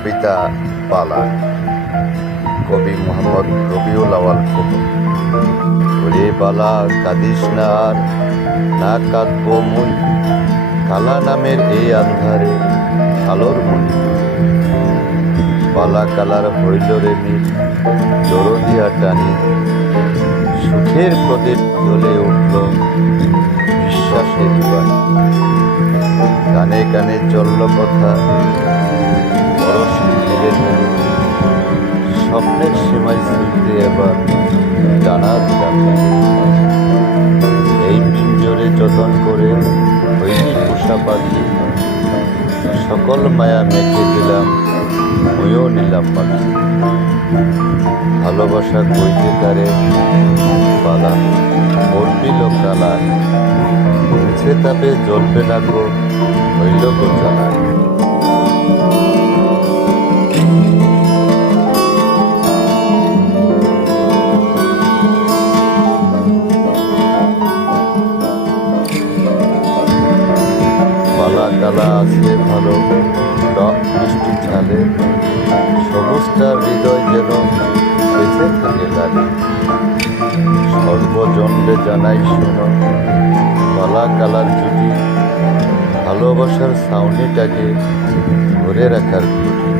কবিতা পালা, কবি মোহাম্মদ রবিউল আওয়াল খোকন। ওরে বালা কাঁদিস না আর, না কাঁদবো মুই, কালা নামের এই আন্ধারে আলোর মনি। বালা কালার হইল রে নীল, দরদিয়া টানি, সুখের প্রদীপ জ্বলে উঠল বিশ্বাসের বাণী। গানে গানে চলল কথা, পরশ দিলের নীল, স্বপ্নের সীমায় ছুটতে এবার ডানা দিলাম। এই পিঞ্জরে যতন করে হইনি পোষা পাখি, সকল মায়া মেখে দিলাম, ময়ও নিলাম পাখি। ভালোবাসা কইতে তারে পালা, করবিল কালা, মিছে তাপে জ্বলবে না গো, হইল গো জ্বালা। পালা কালা আছে ভালো, টক মিষ্টি ঝালে, সবুজটা হৃদয় যেন বেঁচে থাকে লাগে। সর্বজনরে জানাই শোনো, পালা কালার জুটি, ভালোবাসার ছাউনিটাকে ধরে রাখার খুঁটি।